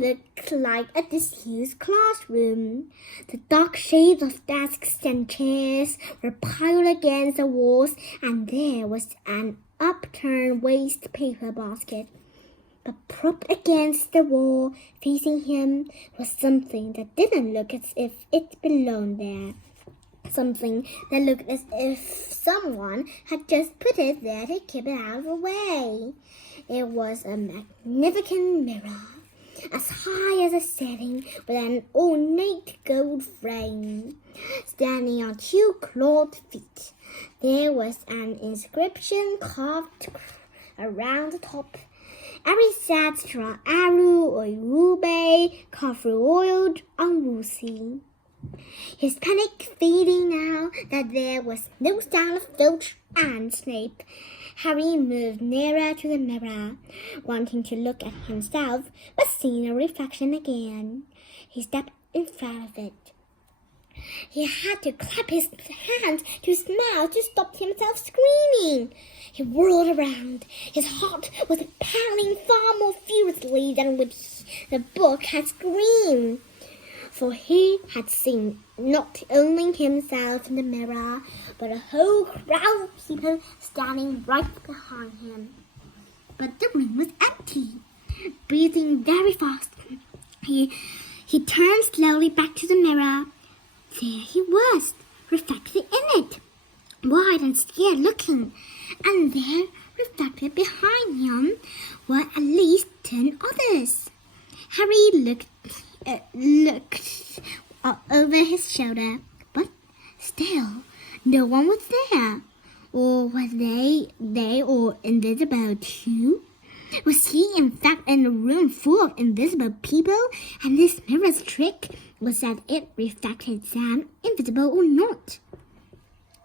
looked like a disused classroom. The dark shapes of desks and chairs were piled against the walls, and there was an upturned waste paper basket. But propped against the wall, facing him, was something that didn't look as if it belonged there. Something that looked as if someone had just put it there to keep it out of the way. It was a magnificent mirror, as high as a ceiling, with an ornate gold frame. Standing on two clawed feet, there was an inscription carved around the top. Arisatra Aru Oirube Kafruoiled Anrusi. His panic fading now that there was no sound of Filch and Snape. Harry moved nearer to the mirror, wanting to look at himself, but seeing a reflection again. He stepped in front of it. He had to clap his hands to his mouth to stop himself screaming. He whirled around. His heart was pounding far more furiously than when the book had screamed. For he had seen not only himself in the mirror, but a whole crowd of people standing right behind him. But the room was empty. Breathing very fast, he turned slowly back to the mirror. There he was, reflected in it, wide and scared looking, and there, reflected behind him, were at least 10 others. Harry looked over his shoulder, but still no one was there. Or were they all invisible too? Was he in fact in a room full of invisible people, and this mirror's trick was that it reflected Sam, invisible or not?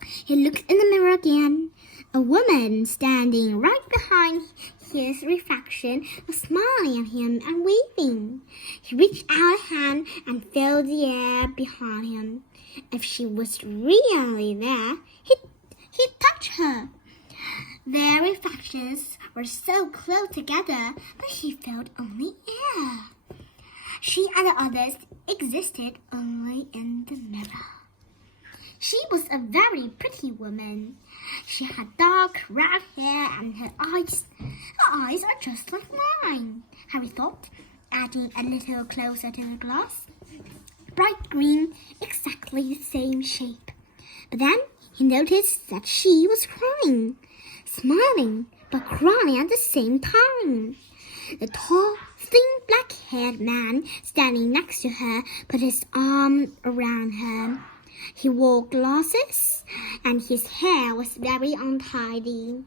He looked in the mirror again. A woman standing right behind his reflection was smiling at him and waving. He reached out a hand and felt the air behind him. If she was really there, he'd touch her. Their reflections were so close together, but he felt only air. She and the others existed only in the mirror. She was a very pretty woman. She had dark red hair and her eyes are just like mine, Harry thought, adding a little closer to the glass. Bright green, exactly the same shape. But then he noticed that she was crying, smiling, but crying at the same time. The tall, thin, black-haired man standing next to her put his arm around her. He wore glasses, and his hair was very untidy.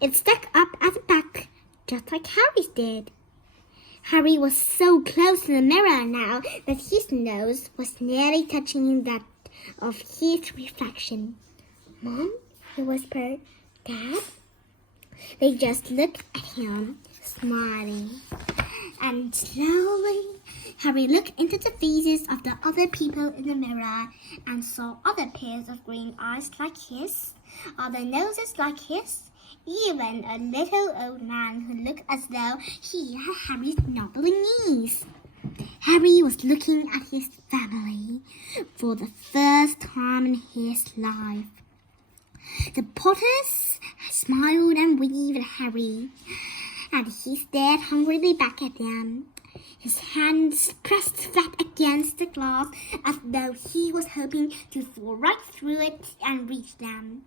It stuck up at the back, just like Harry's did. Harry was so close to the mirror now that his nose was nearly touching that of his reflection. "Mom," he whispered. "Dad?" They just looked at him, smiling. And slowly, Harry looked into the faces of the other people in the mirror and saw other pairs of green eyes like his, other noses like his, even a little old man who looked as though he had Harry's knobbly knees. Harry was looking at his family for the first time in his life. The Potters smiled and waved at Harry, and he stared hungrily back at them, his hands pressed flat against the glass as though he was hoping to fall right through it and reach them.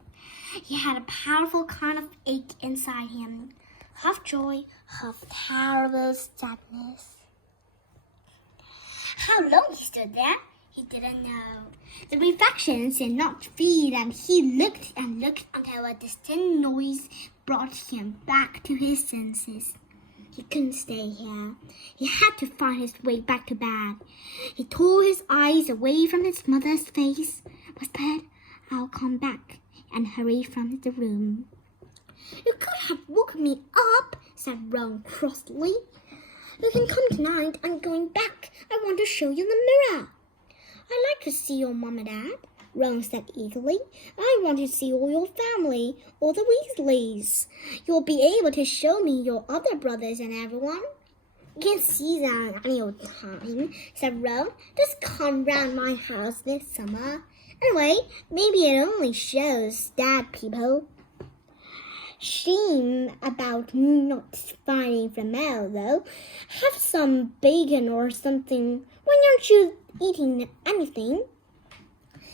He had a powerful kind of ache inside him, half joy, half terrible sadness. How long he stood there, he didn't know. The reflections did not feed, and he looked and looked until a distant noise brought him back to his senses. He couldn't stay here. He had to find his way back to bed. He tore his eyes away from his mother's face, whispered, "I'll come back," and hurried from the room. "You could have woken me up," said Ron crossly. "You can come tonight. I'm going back. I want to show you the mirror." "I'd like to see your mom and dad," Ron said eagerly. "I want to see all your family, all the Weasleys. You'll be able to show me your other brothers and everyone." I can't see that any old time, said Ron. Just come round my house this summer. Anyway, maybe it only shows that people shame about not finding Flamel, though. Have some bacon or something. Why aren't you eating anything?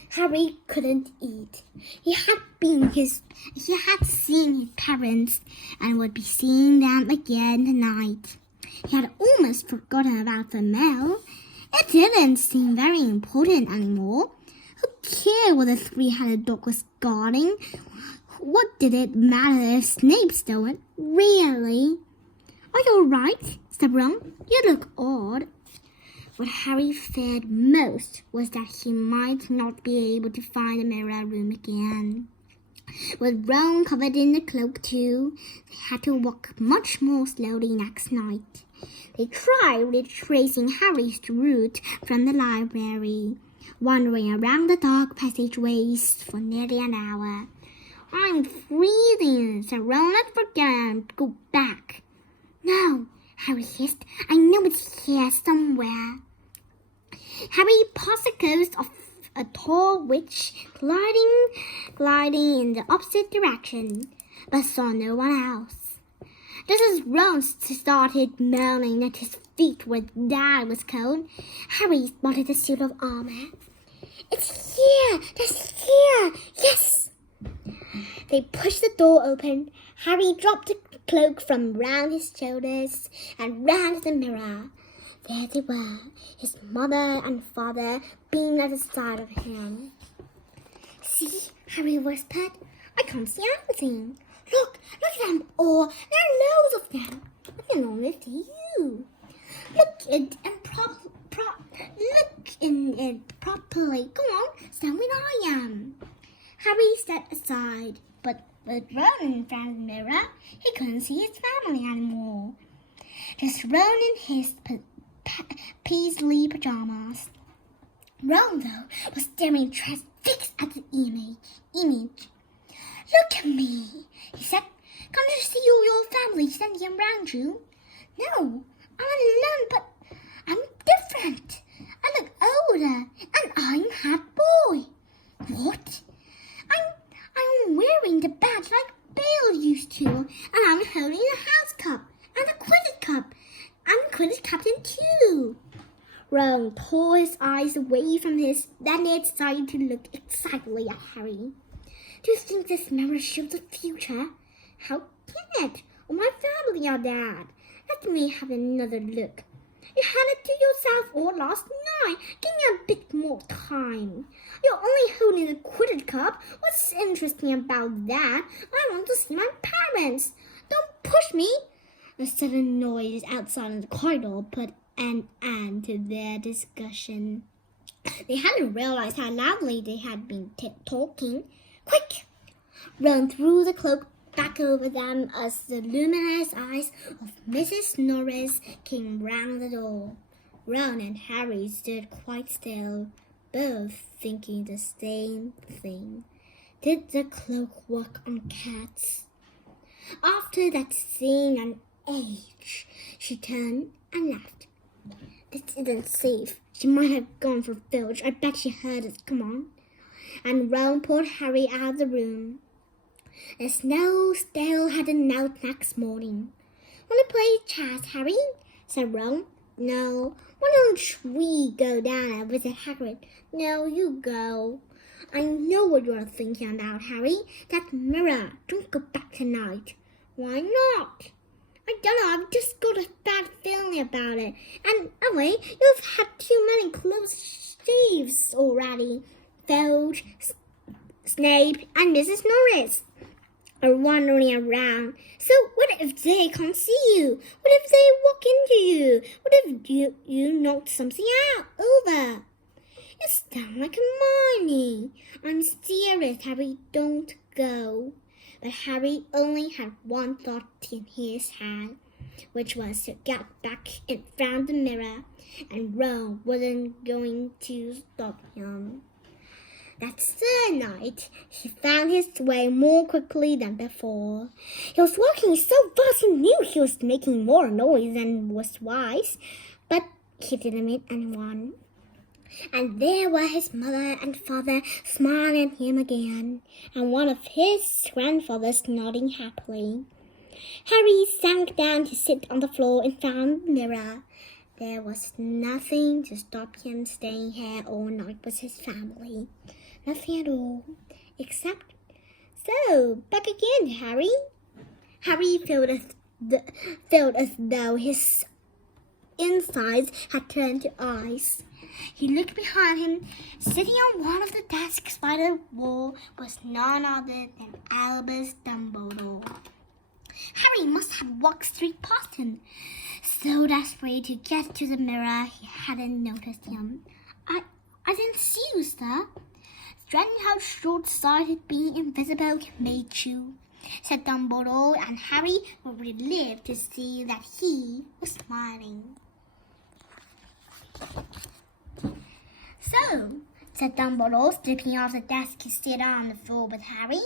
Harry couldn't eat. He had seen his parents and would be seeing them again tonight. He had almost forgotten about Flamel. It didn't seem very important anymore. Who cared what the three-headed dog was guarding? What did it matter if Snape stole it? Really? Are you all right? Said Ron. You look odd. What Harry feared most was that he might not be able to find the mirror room again. With Ron covered in the cloak too, they had to walk much more slowly next night. They tried retracing Harry's route from the library, wandering around the dark passageways for nearly an hour. I'm freezing, said Ron. Let's forget and go back. No, Harry hissed. I know it's here somewhere. Harry passed the ghost of a tall witch gliding in the opposite direction, but saw no one else. Just as Ron started moaning at his feet where Dad was cold, Harry spotted the suit of armor. It's here! It's here! Yes! They pushed the door open. Harry dropped the cloak from round his shoulders and ran to the mirror. There they were, his mother and father being at the side of him. See, Harry whispered. I can't see anything. Look at them all. There are loads of them. I can only see you. Look in it properly. Come on, stand where I am. Harry stepped aside, but with Ron in front of the mirror, he couldn't see his family anymore. Just Ron in his paisley pajamas. Ron, though, was staring transfixed at the image. Look at me, he said. Can't you see all your family standing around you? No, I'm alone, but I'm different. I look older, and I'm half boy. What? I'm wearing the badge like Bill used to, and I'm holding the house cup and the Quidditch cup. I'm the Quidditch captain too. Ron tore his eyes away from his. Then he decided to look excitedly at Harry. Do you think this mirror shows the future? How can it? Oh, my family are dead. Let me have another look. You had it to yourself all last night. Give me a bit more time. You're only holding the Quidditch cup. What's interesting about that? I want to see my parents. Don't push me. A sudden noise outside in the corridor put an end to their discussion. They hadn't realized how loudly they had been talking. Quick! Ron threw the cloak back over them as the luminous eyes of Mrs. Norris came round the door. Ron and Harry stood quite still, both thinking the same thing. Did the cloak work on cats? After that scene an age, she turned and laughed. This isn't safe. She might have gone for Filch. I bet she heard us. Come on. And Ron pulled Harry out of the room. The snow still hadn't melted next morning. Want to play chess, Harry? Said Ron. No. Why don't we go down and visit Hagrid? No, you go. I know what you're thinking about, Harry. That mirror. Don't go back tonight. Why not? I don't know. I've just got a bad feeling about it. And anyway, you've had too many close shaves already. Filch, Snape, and Mrs. Norris are wandering around. So what if they can't see you? What if they walk into you? What if you knock something over? You sound like Hermione. I'm serious, Harry. Don't go. But Harry only had one thought in his head, which was to get back in front of the mirror, and Ron wasn't going to stop him. That third night, he found his way more quickly than before. He was walking so fast he knew he was making more noise than was wise, but he didn't meet anyone. And there were his mother and father smiling at him again, and one of his grandfathers nodding happily. Harry sank down to sit on the floor and found the mirror. There was nothing to stop him staying here all night with his family. Nothing at all, except... So, back again, Harry. Harry felt as though his insides had turned to ice. He looked behind him. Sitting on one of the desks by the wall was none other than Albus Dumbledore. Harry must have walked straight past him. So desperate to get to the mirror, he hadn't noticed him. I didn't see you, sir. Strange how short-sighted being invisible can make you, said Dumbledore, and Harry was relieved to see that he was smiling. So, said Dumbledore, slipping off the desk to sit on the floor with Harry,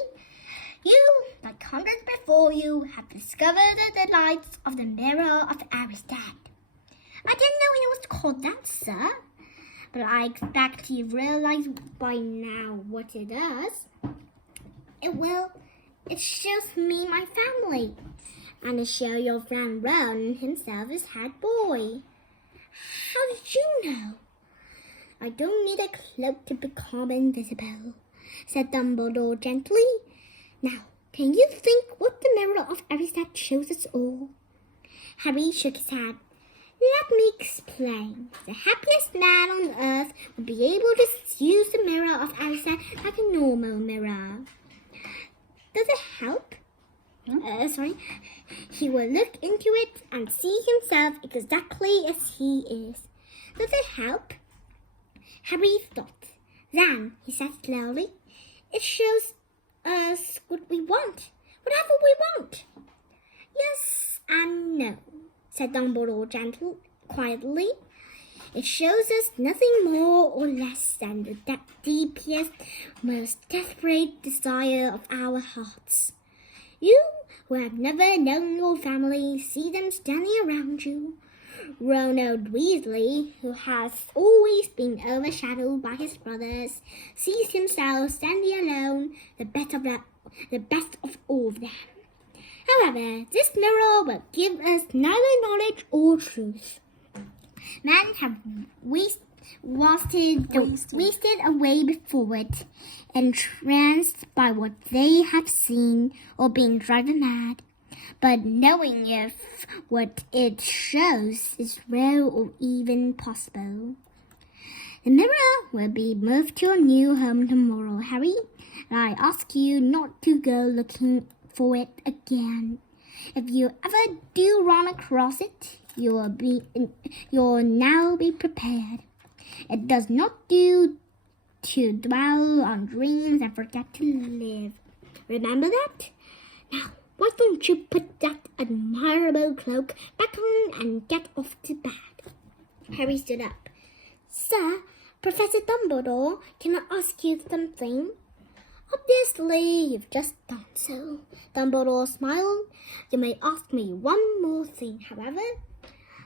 you, like hundreds before you, have discovered the delights of the Mirror of Erised. I didn't know it was called that, sir, but I expect you realize by now what it does. It shows me my family, and it shows your friend Ron himself as head boy. How did you know? I don't need a cloak to become invisible, said Dumbledore gently. Now, can you think what the Mirror of Erised shows us all? Harry shook his head. Let me explain. The happiest man on earth would be able to use the Mirror of Erised like a normal mirror. Does it help? He will look into it and see himself exactly as he is. Does it help? Harry thought. Then he said slowly, it shows us what we want, whatever we want. Yes and no, said Dumbledore quietly. It shows us nothing more or less than the deepest, most desperate desire of our hearts. You, who have never known your family, see them standing around you. Ronald Weasley, who has always been overshadowed by his brothers, sees himself standing alone, the best of all of them. However, this mirror will give us neither knowledge or truth. Men have wasted away before it, entranced by what they have seen or being driven mad. But knowing if what it shows is real or even possible. The mirror will be moved to a new home tomorrow, Harry, and I ask you not to go looking for it again. If you ever do run across it, you'll now be prepared. It does not do to dwell on dreams and forget to live. Remember that? Now, why don't you put that admirable cloak back on and get off to bed? Harry stood up. Sir, Professor Dumbledore, can I ask you something? Obviously, you've just done so. Dumbledore smiled. You may ask me one more thing, however.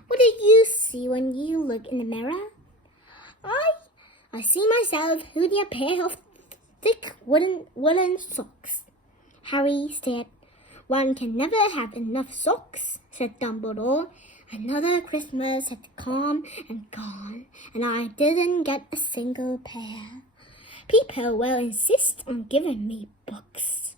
What do you see when you look in the mirror? I see myself holding a pair of thick woolen socks. Harry stared. One can never have enough socks, said Dumbledore. Another Christmas had come and gone, and I didn't get a single pair. People will insist on giving me books.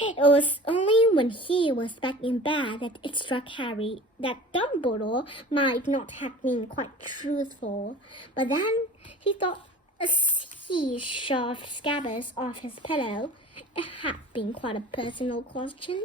It was only when he was back in bed that it struck Harry that Dumbledore might not have been quite truthful. But then he thought, as he shoved Scabbers off his pillow, it had been quite a personal question.